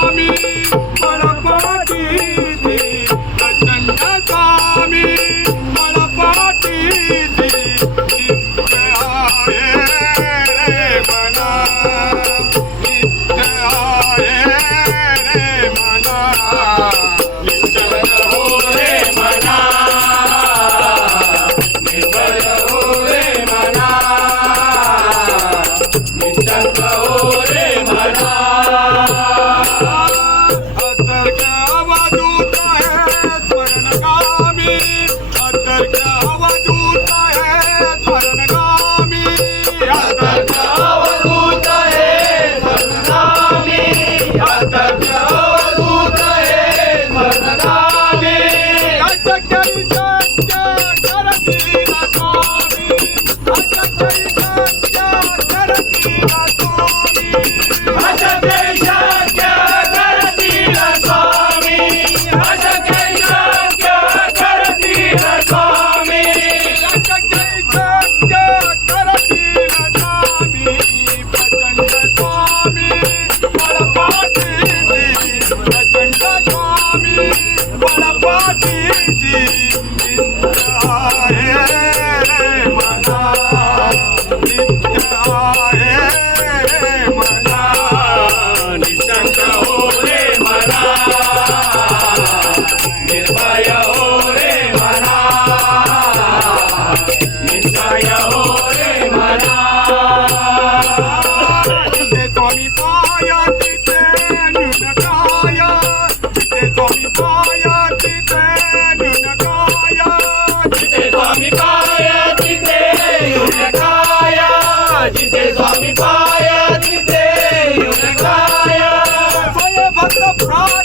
स्वामी बळपाटीसी प्रचंड स्वामी बळपाटीसी नित्य आहे रे मना नित्य आहे रे मना निश्चल हो रे मना निर्भय हो रे मना निश्चल हो रे मना अतर्क अवधूत है स्वर्णगामी अतर्क अवधूत है स्वर्णगामी अतर्क अवधूत है स्वर्णगामी अतर्क अवधूत है स्वर्णगामी अशक्य शक्य करतील स्वामी अशक्य शक्य करतील स्वामी अशक्य शक्य करतील स्वामी अशक्य शक्य करतील स्वामी अशक्य शक्य करतील स्वामी प्रचंड स्वामी बळपाटीसी प्रचंड स्वामी बळपाटीसी नित्य आहे रे मना नित्य आहे रे मना निशंक हो रे मना निर्भय हो रे मना निश्चय हो रे मना जिथे स्वामी पाय तिथे न्यूनकाय जिथे स्वामी पाय तिथे न्यूनकाय जिथे स्वामी पाय तिथे न्यूनकाय जिथे स्वामी पाय तिथे न्यूनकाय स्वयं भक्त प्राण